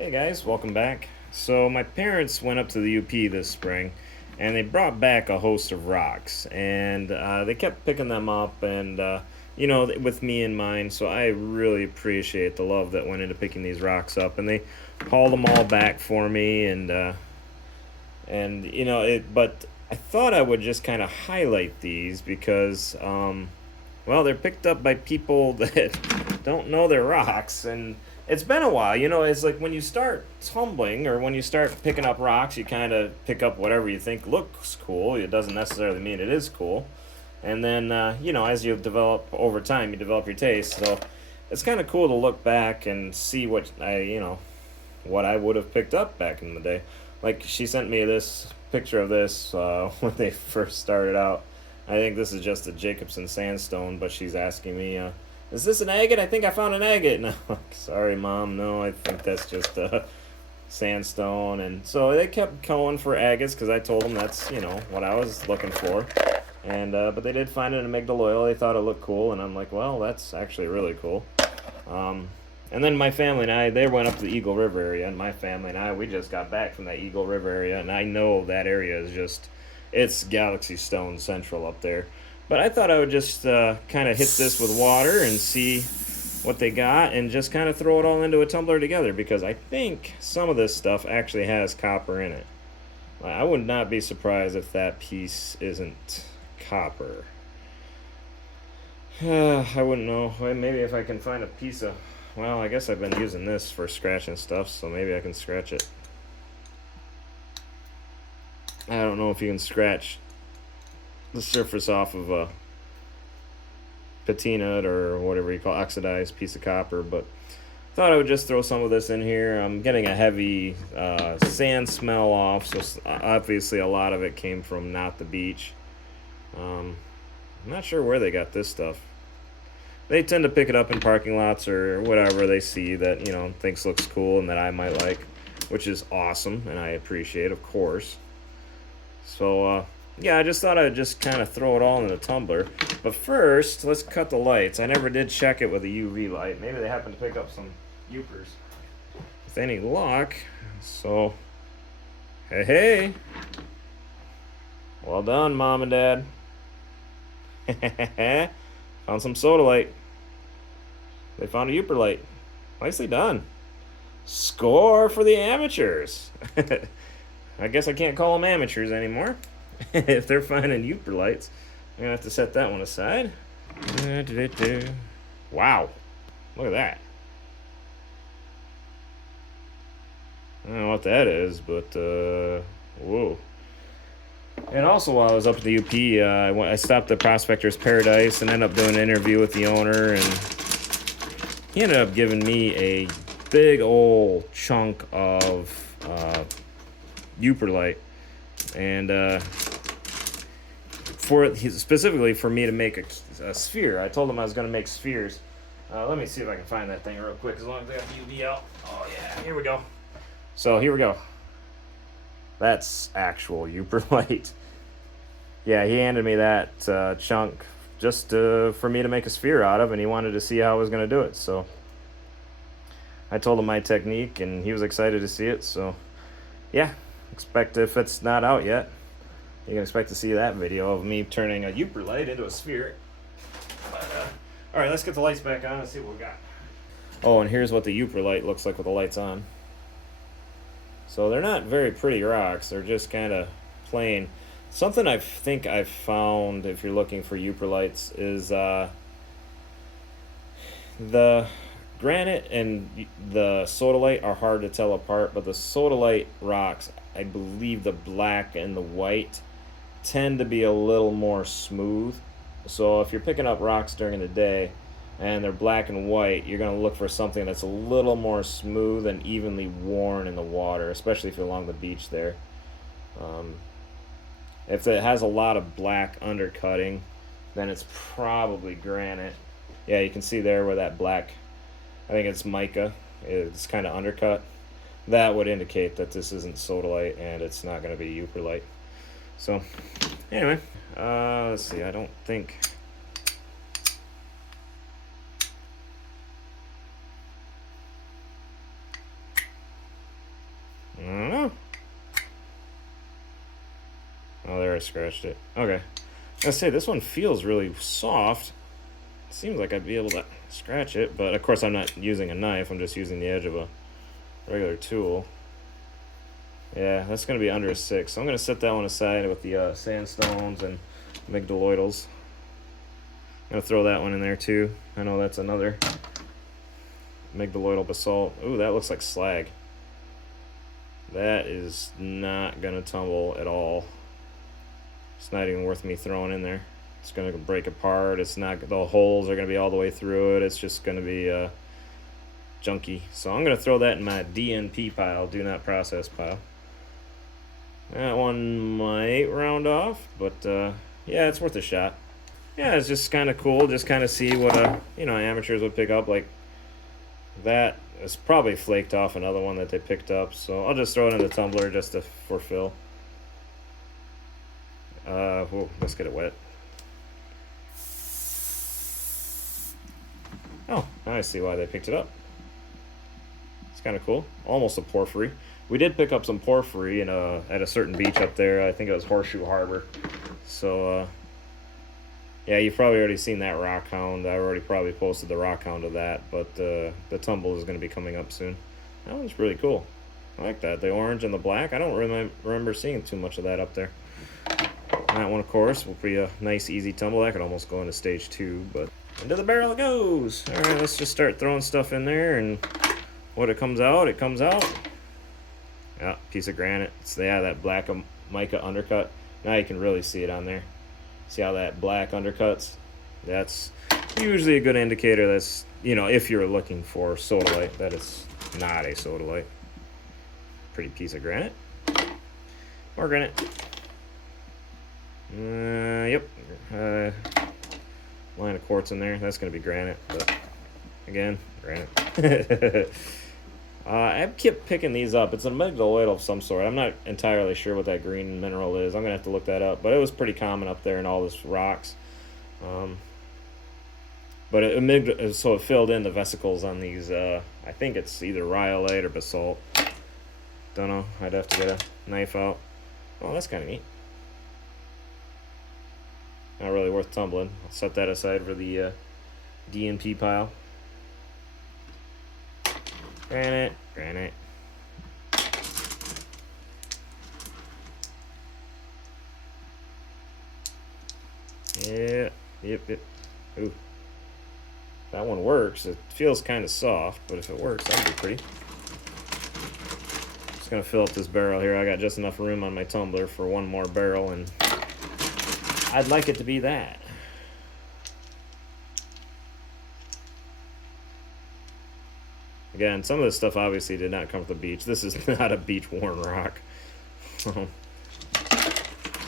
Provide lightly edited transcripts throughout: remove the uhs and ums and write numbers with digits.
Hey guys, welcome back. So my parents went up to the UP this spring, and they brought back a host of rocks, and they kept picking them up, and with me in mind. So I really appreciate the love that went into picking these rocks up, and they hauled them all back for me, and it. But I thought I would just kind of highlight these because well, they're picked up by people that don't know their rocks, and it's been a while. It's like when you start tumbling or when you start picking up rocks, you kind of pick up whatever you think looks cool. It doesn't necessarily mean it is cool. And then, as you develop over time, you develop your taste. So it's kind of cool to look back and see what I would have picked up back in the day. Like she sent me this picture of this when they first started out. I think this is just a Jacobson sandstone, but she's asking me, "Is this an agate? I think I found an agate." No, sorry, Mom. No, I think that's just a sandstone. And so they kept going for agates because I told them that's what I was looking for. And but they did find an amygdaloidal. They thought it looked cool, and I'm like, well, that's actually really cool. And then my family and I, they went up to the Eagle River area, and my family and I, we just got back from that Eagle River area, and I know that area is just, it's Galaxy Stone Central up there. But I thought I would just kind of hit this with water and see what they got, and just kind of throw it all into a tumbler together, because I think some of this stuff actually has copper in it. I would not be surprised if that piece isn't copper. I wouldn't know. Maybe if I can find a piece of. Well, I guess I've been using this for scratching stuff, so maybe I can scratch it. I don't know if you can scratch the surface off of a patina or whatever you call oxidized piece of copper, but thought I would just throw some of this in here. I'm getting a heavy sand smell off, so obviously a lot of it came from not the beach. I'm not sure where they got this stuff. They tend to pick it up in parking lots or whatever they see that thinks looks cool and that I might like, which is awesome, and I appreciate, of course. So yeah, I just thought I'd just kind of throw it all in a tumbler. But first, let's cut the lights. I never did check it with a UV light. Maybe they happen to pick up some Upers with any luck. So hey, well done, Mom and Dad. Found some sodalite. They found a Uper light. Nicely done. Score for the amateurs. I guess I can't call them amateurs anymore. If they're finding Uper lights, I'm gonna have to set that one aside. Wow, look at that. I don't know what that is, but whoa. And also, while I was up at the UP, I stopped at Prospector's Paradise and ended up doing an interview with the owner, and he ended up giving me a big old chunk of Uperlite, and specifically for me to make a sphere. I told him I was going to make spheres. Let me see if I can find that thing real quick, as long as I got the UV out. Oh yeah, here we go. So here we go. That's actual Uperlite. Yeah, he handed me that chunk just for me to make a sphere out of, and he wanted to see how I was going to do it. So I told him my technique, and he was excited to see it. So yeah, expect, if it's not out yet, you can expect to see that video of me turning a Uperlite into a sphere. But, all right, let's get the lights back on and see what we got. Oh, and here's what the Uperlite looks like with the lights on. So they're not very pretty rocks. They're just kind of plain. Something I think I've found, if you're looking for Uperlites, is the granite and the sodalite are hard to tell apart, but the sodalite rocks, I believe the black and the white, tend to be a little more smooth. So if you're picking up rocks during the day and they're black and white, you're going to look for something that's a little more smooth and evenly worn in the water, especially if you're along the beach there. If it has a lot of black undercutting, then it's probably granite. Yeah, you can see there where that black, I think it's mica, it's kind of undercut. That would indicate that this isn't sodalite and it's not going to be Uperlite. So anyway, let's see, I don't think scratched it. Okay. I say this one feels really soft. Seems like I'd be able to scratch it, but of course I'm not using a knife. I'm just using the edge of a regular tool. Yeah, that's going to be under a 6. So I'm going to set that one aside with the sandstones and amygdaloidals. I'm going to throw that one in there too. I know that's another amygdaloidal basalt. Ooh, that looks like slag. That is not going to tumble at all. It's not even worth me throwing in there. It's going to break apart. It's not, the holes are going to be all the way through it. It's just going to be junky. So I'm going to throw that in my DNP pile, do not process pile. That one might round off, but yeah, it's worth a shot. Yeah, it's just kind of cool. Just kind of see what amateurs would pick up. Like that is probably flaked off another one that they picked up. So I'll just throw it in the tumbler just for fill. Whoa, let's get it wet. Oh, now I see why they picked it up. It's kind of cool. Almost a porphyry. We did pick up some porphyry at a certain beach up there. I think it was Horseshoe Harbor. So, yeah, you've probably already seen that rock hound. I already probably posted the rock hound of that, but the tumble is going to be coming up soon. That one's really cool. I like that. The orange and the black. I don't remember seeing too much of that up there. That one, of course, will be a nice, easy tumble. That could almost go into stage 2, but into the barrel it goes. All right, let's just start throwing stuff in there, and what it comes out, it comes out. Yeah, piece of granite. So yeah, that black mica undercut. Now you can really see it on there. See how that black undercuts? That's usually a good indicator that's, if you're looking for sodalite, that is not a sodalite. Pretty piece of granite. More granite. Yep. Line of quartz in there. That's going to be granite, but again, granite. I kept picking these up. It's an amygdaloid of some sort. I'm not entirely sure what that green mineral is. I'm going to have to look that up. But it was pretty common up there in all these rocks. But so it filled in the vesicles on these. I think it's either rhyolite or basalt. Don't know. I'd have to get a knife out. Oh, that's kind of neat. Not really worth tumbling. I'll set that aside for the DNP pile. Granite, granite. Yeah, yep. Ooh. That one works. It feels kind of soft, but if it works, that'd be pretty. Just gonna fill up this barrel here. I got just enough room on my tumbler for one more barrel, and I'd like it to be that. Again, some of this stuff obviously did not come from the beach. This is not a beach-worn rock. So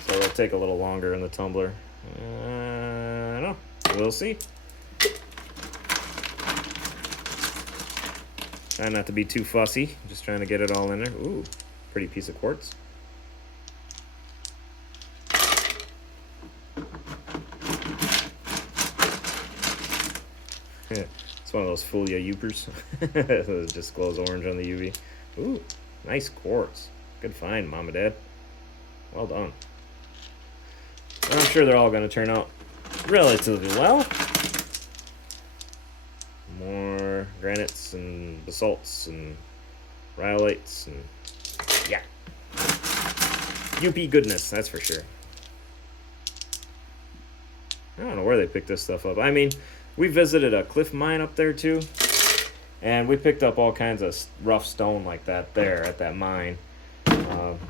it'll take a little longer in the tumbler. I don't know. We'll see. Try not to be too fussy. Just trying to get it all in there. Ooh, pretty piece of quartz. It's one of those fool ya youpers. It just glows orange on the UV. Ooh, nice quartz. Good find, Mom and Dad. Well done. I'm sure they're all going to turn out relatively well. More granites and basalts and rhyolites and yeah. UP goodness, that's for sure. I don't know where they picked this stuff up. I mean, we visited a cliff mine up there too, and we picked up all kinds of rough stone like that there at that mine.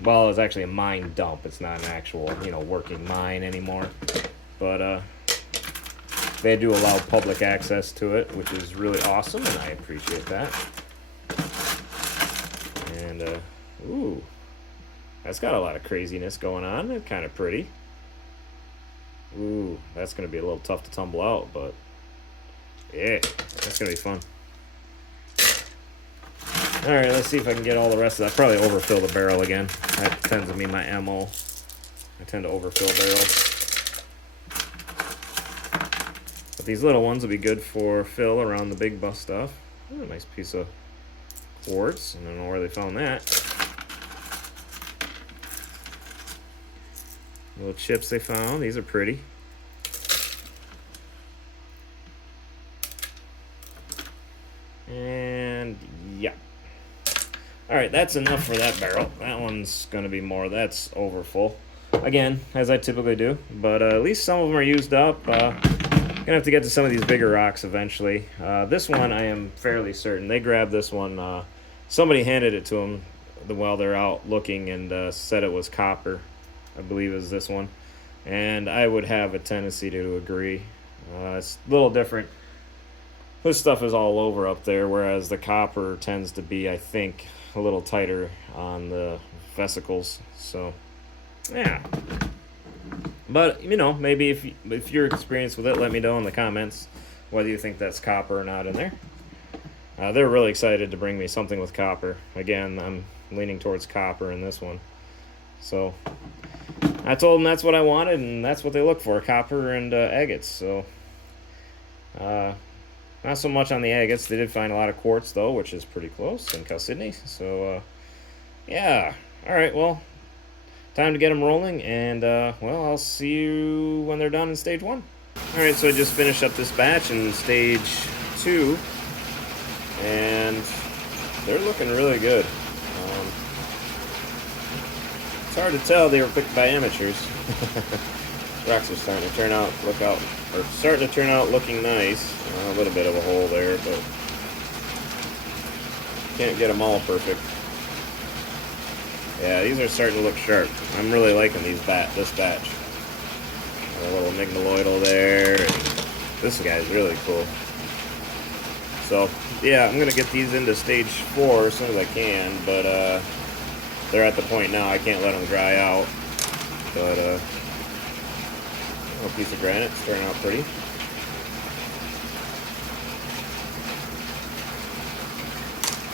Well, it was actually a mine dump. It's not an actual, working mine anymore. But they do allow public access to it, which is really awesome, and I appreciate that. And, ooh, that's got a lot of craziness going on. It's kind of pretty. Ooh, that's going to be a little tough to tumble out, but yeah, that's going to be fun. All right, let's see if I can get all the rest of that. Probably overfill the barrel again. That tends to be my MO. I tend to overfill barrels. But these little ones will be good for fill around the big bus stuff. Oh, nice piece of quartz. I don't know where they found that. Little chips they found. These are pretty. And yeah. All right, that's enough for that barrel. That one's gonna be more. That's over full. Again, as I typically do, but at least some of them are used up. Gonna have to get to some of these bigger rocks eventually. This one, I am fairly certain they grabbed this one. Somebody handed it to them while they're out looking and said it was copper. I believe is this one, and I would have a tendency to agree. It's a little different. This stuff is all over up there, whereas the copper tends to be, I think, a little tighter on the vesicles. So, yeah. But, you know, maybe if you're experienced with it, let me know in the comments whether you think that's copper or not in there. They're really excited to bring me something with copper. Again, I'm leaning towards copper in this one. So, I told them that's what I wanted, and that's what they look for, copper and agates. So, not so much on the agates. They did find a lot of quartz, though, which is pretty close in Chalcedony. So, yeah. All right, well, time to get them rolling, and, well, I'll see you when they're done in stage 1. All right, so I just finished up this batch in stage 2, and they're looking really good. It's hard to tell they were picked by amateurs. Rocks are starting to turn out, starting to turn out looking nice. A little bit of a hole there, but can't get them all perfect. Yeah, these are starting to look sharp. I'm really liking this batch. A little mignoloidal there. This guy's really cool. So, yeah, I'm going to get these into stage 4 as soon as I can, but they're at the point now I can't let them dry out. But, a piece of granite, it's turning out pretty.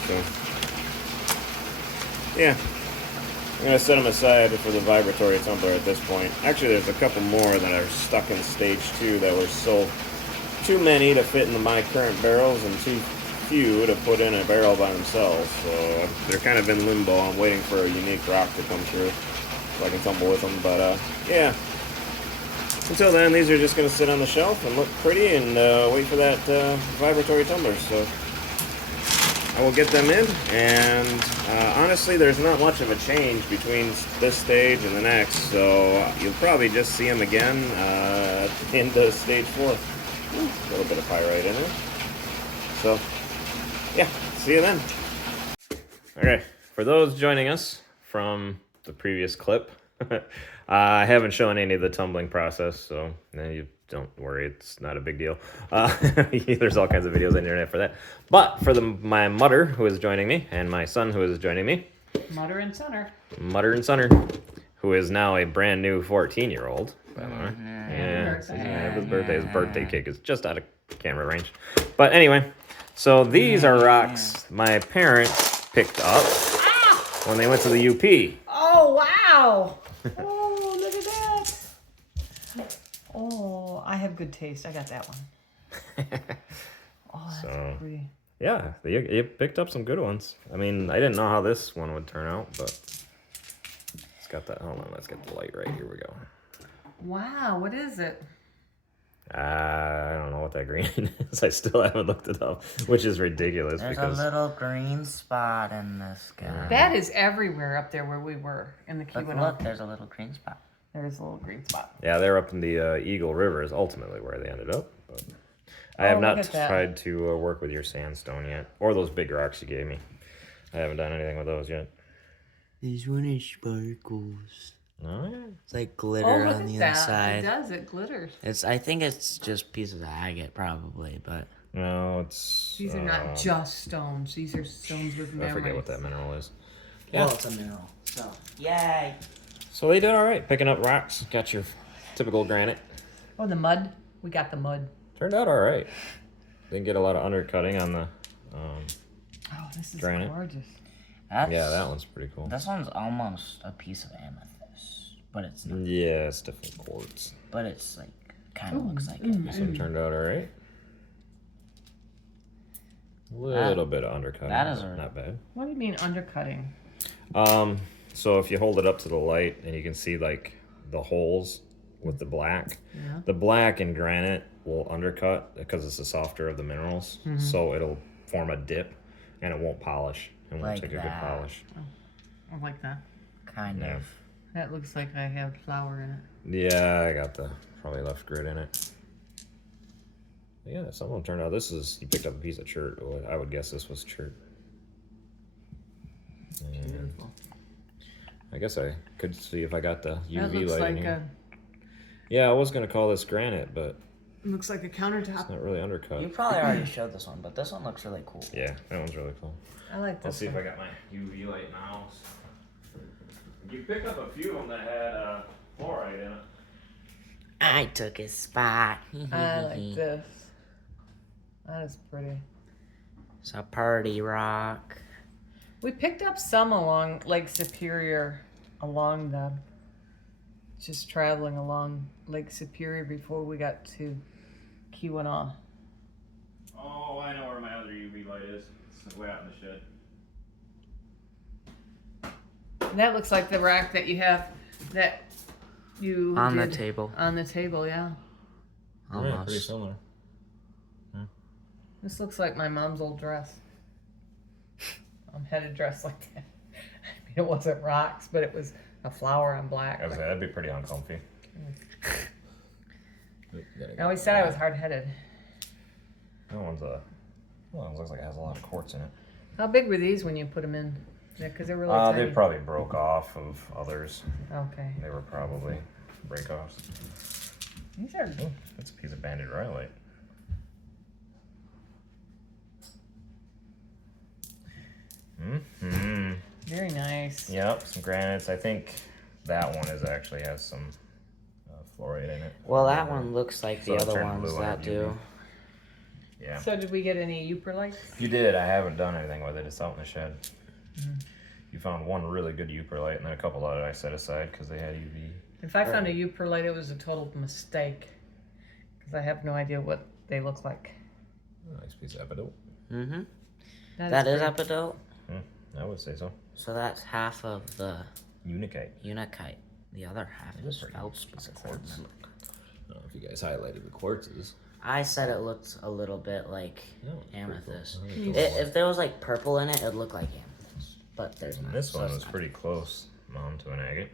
So, yeah. I'm going to set them aside for the vibratory tumbler at this point. Actually, there's a couple more that are stuck in stage 2 that were so too many to fit into my current barrels and too few to put in a barrel by themselves. So they're kind of in limbo. I'm waiting for a unique rock to come through so I can tumble with them. But yeah. Until then, these are just going to sit on the shelf and look pretty and wait for that vibratory tumbler. So I will get them in, and honestly, there's not much of a change between this stage and the next, so you'll probably just see them again into stage 4. A little bit of pyrite in there. So, yeah, see you then. Okay, for those joining us from the previous clip, I haven't shown any of the tumbling process, so you don't worry, it's not a big deal. There's all kinds of videos on the internet for that. But for my mother who is joining me, and my son who is joining me. Mother and sonner. Mother and sonner, who is now a brand new 14-year-old. Yeah, his birthday cake is just out of camera range. But anyway, so these are rocks my parents picked up when they went to the UP. Oh, wow. Oh, look at that. Oh, I have good taste. I got that one. Oh, that's pretty. Yeah, you picked up some good ones. I mean, I didn't know how this one would turn out, but it's got that. Hold on, let's get the light right. Here we go. Wow, what is it? I don't know what that green is. I still haven't looked it up, which is ridiculous. There's a little green spot in this guy. That is everywhere up there where we were in the Keweenaw. But look, there's a little green spot. There's a little green spot. Yeah, they're up in the Eagle River is ultimately where they ended up. But I have not tried to work with your sandstone yet, or those big rocks you gave me. I haven't done anything with those yet. This one is sparkles. Oh, yeah. It's like glitter on the inside. It does. It glitters. I think it's just pieces of agate, probably, but no, it's. These are not just stones. These are stones with memories. I forget what that mineral is. Yeah, well, it's a mineral. So, yay! So they did all right picking up rocks. Got your typical granite. Oh, the mud. We got the mud. Turned out all right. Didn't get a lot of undercutting on the. Oh, this is granite. Gorgeous. Yeah, that one's pretty cool. This one's almost a piece of amethyst, but it's not. Yeah, it's definitely quartz. But it's like kind of looks like it. This one turned out all right. A little bit of undercutting. That is not bad. What do you mean undercutting? So if you hold it up to the light and you can see like the holes with the black. Yeah. The black in granite will undercut because it's the softer of the minerals, so it'll form a dip, and it won't polish. It won't Like take a good that. polish. I like that. Kind Yeah. of. That looks like I have flour in it. Yeah, I got the probably left grit in it. Yeah, some of them turned out. This is, you picked up a piece of chert. I would guess this was chert. And Beautiful. I guess I could see if I got the That UV looks light like in here. Yeah, I was gonna call this granite, but looks like a countertop. it's not really undercut. You probably already showed this one, but this one looks really cool. Yeah, that one's really cool. I like Let's this see if one. I got my UV light now. You picked up a few of them that had fluoride in it. I took his spot. I like this. That is pretty. It's a party rock. We picked up some along Lake Superior, along the, just traveling along Lake Superior before we got to Keweenaw. Oh, I know where my other UV light is. It's way out in the shed. And that looks like the rack that you have, that you On the did table. On the table, yeah. Yeah, pretty Almost. similar. This looks like my mom's old dress. Had a dress like that. I mean, it wasn't rocks, but it was a flower on black. I was that'd be pretty uncomfy. I always said I was hard-headed. That one's well, it looks like it has a lot of quartz in it. How big were these when you put them in? Because they're really tiny. They probably broke off of others. Okay. They were probably break-offs. These are. Oh, that's a piece of banded rhyolite. Mm-hmm. Very nice. Yep, some granites. I think that one actually has some fluoride in it. Well, that one looks like So the it other turned ones blue on that UV. do. Yeah. So did we get any Uper You did. I haven't done anything with it. It's out in the shed. You found one really good Uperlite and then a couple that I set aside because they had UV. If I found a Uper it was a total mistake. Because I have no idea what they look like. Nice piece of epidote. Mm-hmm. That is pretty. epidote. I would say so. So that's half of the Unicite. Unikite. The other half It is is pretty feldspar. nice piece of quartz. I don't know if you guys highlighted the quartzes. I said it looked a little bit like No, it's pretty amethyst. cool. If there was like purple in it, it'd look like amethyst. But there's not. This so one it's was not. pretty close, Mom, to an agate.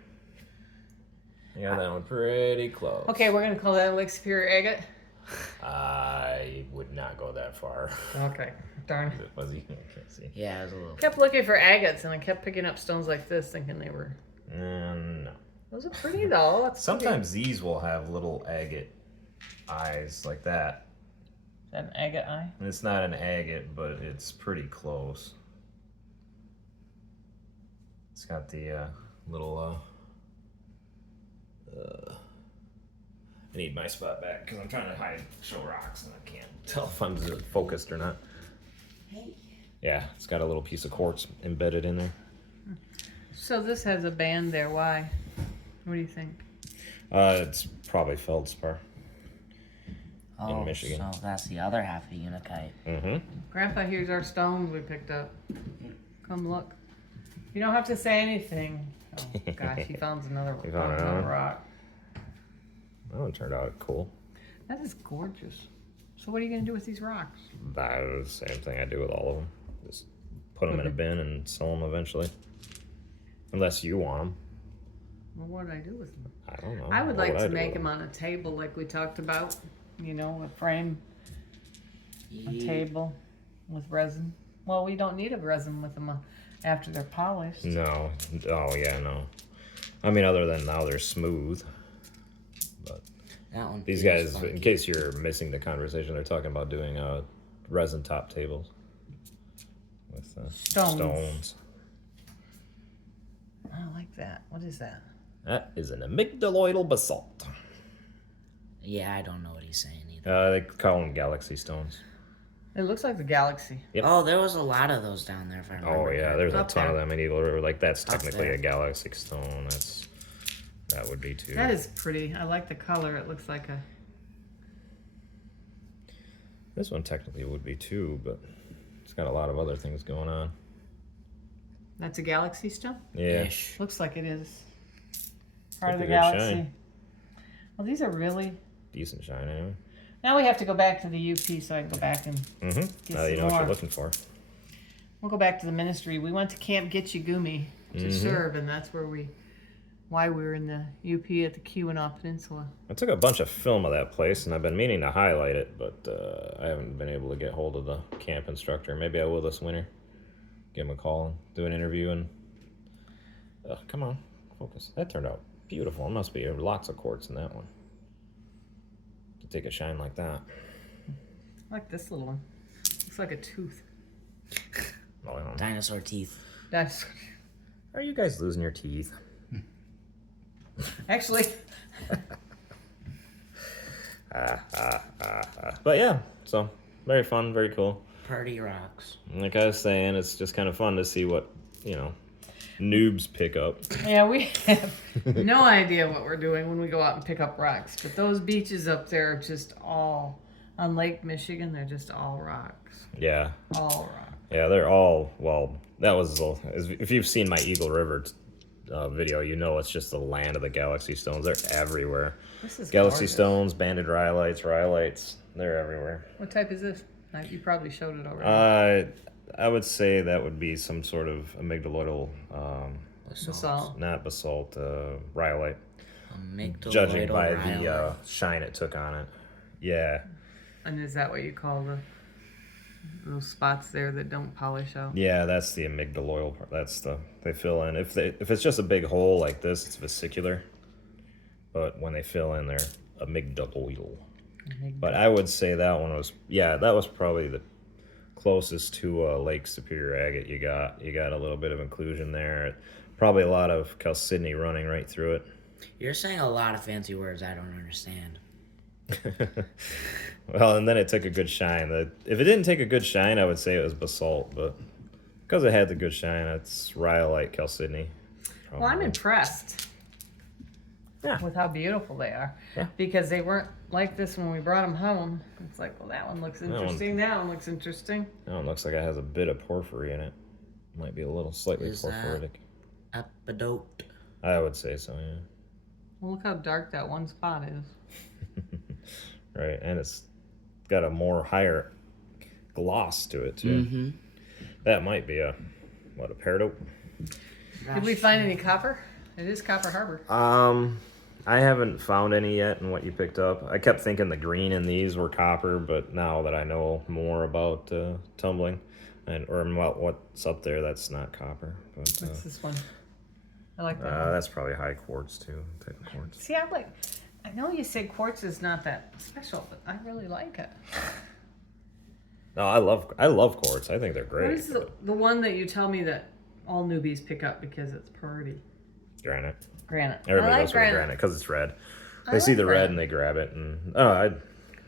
Yeah, that one pretty close. Okay, we're going to call that a Lake Superior agate. I would not go that far. Okay. Darn. Is it fuzzy? I can't see. Yeah, it was a little. Kept looking for agates and I kept picking up stones like this thinking they were. No. Those are pretty though. That's Sometimes these will have little agate eyes like that. Is that an agate eye? And it's not an agate, but it's pretty close. It's got the little. I need my spot back because I'm trying to show rocks and I can't tell if I'm focused or not. Yeah, it's got a little piece of quartz embedded in there. So this has a band there. Why? What do you think? It's probably feldspar. Oh, Michigan. so that's the other half of Unikite. Mm-hmm. Grandpa, here's our stones we picked up. Come look. You don't have to say anything. Oh gosh, he found another, You found another one? rock. That one turned out cool. That is gorgeous. So what are you gonna do with these rocks? That was the same thing I do with all of them. Just put them in a bin and sell them eventually. Unless you want them. Well, what would I do with them? I don't know. I would What like to do make with them on a table like we talked about. You know, a frame, a table with resin. Well, we don't need a resin with them after they're polished. No. Oh, yeah, no. I mean, other than now they're smooth. But That one. these feels guys, funky. in case you're missing the conversation, they're talking about doing resin top tables with stones. I like that. What is that? That is an amygdaloidal basalt. Yeah, I don't know what he's saying either. They call them galaxy stones. It looks like the galaxy. Yep. Oh, there was a lot of those down there. If I remember Oh yeah, correctly. there's a Up ton of there. them in Eagle River. Like that's Up technically there. a galaxy stone. That would be too. That is pretty. I like the color. It looks like a. This one technically would be too, but it's got a lot of other things going on. That's a galaxy stone. Yeah. Ish. Looks like it is. part of the Pretty good galaxy. shine. Well, these are really. Decent shine, anyway. Now we have to go back to the UP so I can go back and Mm-hmm. get Now you some know what more. you're looking for. We'll go back to the ministry. We went to Camp Gitchigumi to serve, and that's why we were in the UP at the Keweenaw Peninsula. I took a bunch of film of that place, and I've been meaning to highlight it, but I haven't been able to get hold of the camp instructor. Maybe I will this winter. Give him a call and do an interview. And come on, focus. That turned out beautiful. It must be lots of quartz in that one to take a shine like that. I like this little one. Looks like a tooth. Oh, I don't know. Dinosaur teeth. That's Are you guys losing your teeth? actually. But yeah, so very fun, very cool. Party rocks. Like I was saying, it's just kind of fun to see what, noobs pick up. Yeah, we have no idea what we're doing when we go out and pick up rocks. But those beaches up there are just all on Lake Michigan. They're just all rocks. Yeah. All rocks. Yeah, they're all, that was, if you've seen my Eagle River video, you know it's just the land of the galaxy stones. They're everywhere. This is Galaxy gorgeous. stones, banded rhyolites, they're everywhere. What type is this? You probably showed it already. I would say that would be some sort of amygdaloidal, Basalt. not basalt, rhyolite. Amygdaloidal Judging by the rhyolite. shine it took on it. Yeah. And is that what you call those spots there that don't polish out? Yeah, that's the amygdaloidal part. They fill in. If it's just a big hole like this, it's vesicular. But when they fill in, they're amygdaloidal. But I would say that one that was probably the closest to Lake Superior agate you got. You got a little bit of inclusion there. Probably a lot of chalcedony running right through it. You're saying a lot of fancy words I don't understand. Well, and then it took a good shine. If it didn't take a good shine, I would say it was basalt, but because it had the good shine, it's rhyolite chalcedony. Well, I'm impressed with how beautiful they are. Yeah. Because they weren't like this when we brought them home. It's like, well, that one looks interesting. That one looks interesting. That one looks like it has a bit of porphyry in it. Might be a little slightly Is that- porphyritic. Epidote. I would say so, yeah. Well, look how dark that one spot is. Right, and it's got a more higher gloss to it, too. Mm-hmm. That might be a peridote? Did we find any copper? It is Copper Harbor. I haven't found any yet in what you picked up. I kept thinking the green in these were copper, but now that I know more about tumbling or about what's up there, that's not copper. But What's this one? I like that one. that's probably high quartz too, type of quartz. See, I know you say quartz is not that special, but I really like it. No, I love quartz. I think they're great. What is the one that you tell me that all newbies pick up because it's pretty? Granite. Granite. Everybody I like goes for the granite because it's red. I They see like the red granite. and they grab it, and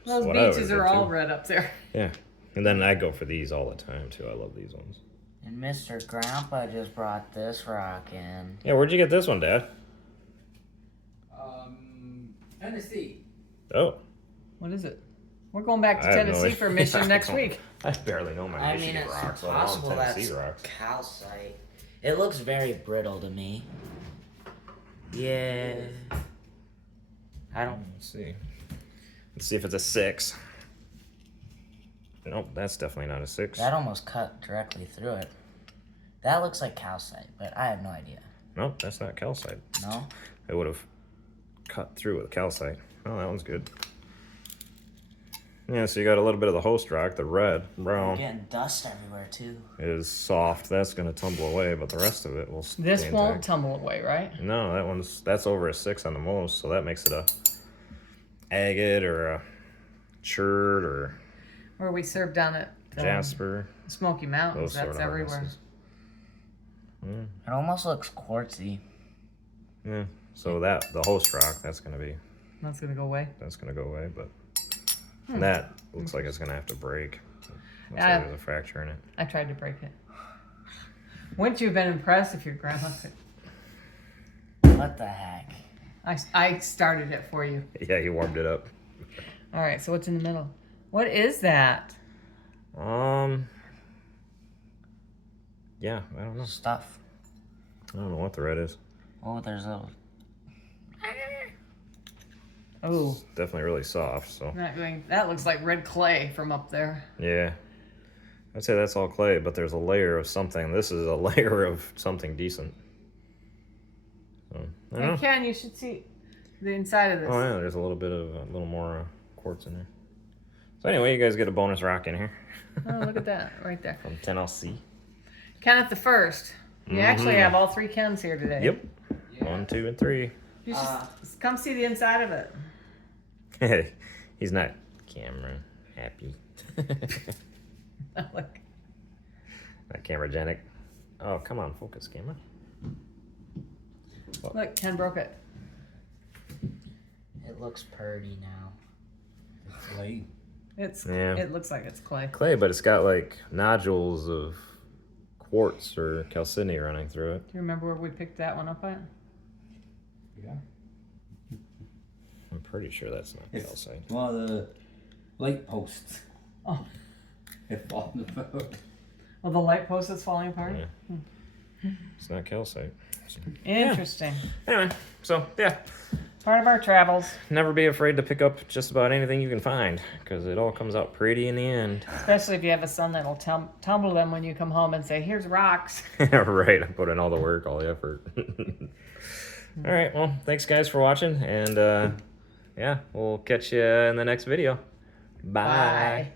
Those what I beaches would are do, all too. red up there. Yeah, and then I go for these all the time too. I love these ones. And Mr. Grandpa just brought this rock in. Yeah, where'd you get this one, Dad? Tennessee. Oh, What is it? We're going back to I have no Tennessee idea. for a mission next week. I barely know my I mean, Michigan it's rocks, let alone possible that's Tennessee rocks. calcite. It looks very brittle to me. Yeah. I don't. Let's see. Let's see if it's a 6. Nope, that's definitely not a 6. That almost cut directly through it. That looks like calcite, but I have no idea. Nope, that's not calcite. No? It would have cut through with calcite. Oh, that one's good. Yeah, so you got a little bit of the host rock, the red, We're brown getting dust everywhere, too. is soft. That's gonna tumble away, but the rest of it will stay This won't intact. tumble away, right? No, that's over a 6 on the most, so that makes it a agate or a chert or Where we served down at jasper. Smoky Mountains. Those sort That's of everywhere. harnesses. It almost looks quartzy. Yeah. So the host rock, that's gonna That's gonna go away. go away, but that looks like it's gonna have to break. Looks Yeah. like there's a fracture in it. I tried to break it. Wouldn't you have been impressed if your grandma could? What the heck? I started it for you. Yeah, he warmed it up. All right, so what's in the middle? What is that? Yeah, I don't know. Stuff. I don't know what the red is. Oh, there's little Oh, It's definitely really soft. So that looks like red clay from up there. yeah, I'd say that's all clay, but there's a layer of something. This is a layer of something decent. So, I don't Hey, know. Ken, you should see the inside of this. Oh yeah, there's a little bit of a little more quartz in there. So anyway, you guys get a bonus rock in here. Oh, look at that right there. From Tennessee. Kenneth the first. You actually have all 3 Kens here today. Yep. Yeah. 1, 2, and 3. You should come see the inside of it. Hey, he's not camera happy. Look. Not camera-genic. Oh, come on, focus, camera. Look, Ken broke it. It looks purty now. Clay. Yeah. It looks like it's clay. Clay, but it's got like nodules of quartz or calcite running through it. Do you remember where we picked that one up at? Yeah. I'm pretty sure that's not It's calcite. one of the light posts. Oh, It fallen apart. well, the light post is falling apart. Yeah. It's not calcite. So, Interesting. anyway, so yeah, Part of our travels. never be afraid to pick up just about anything you can find because it all comes out pretty in the end. Especially if you have a son that'll tumble them when you come home and say, "Here's rocks." Right, I put in all the work, all the effort. All right, well, thanks guys for watching, and yeah, we'll catch you in the next video. Bye. Bye.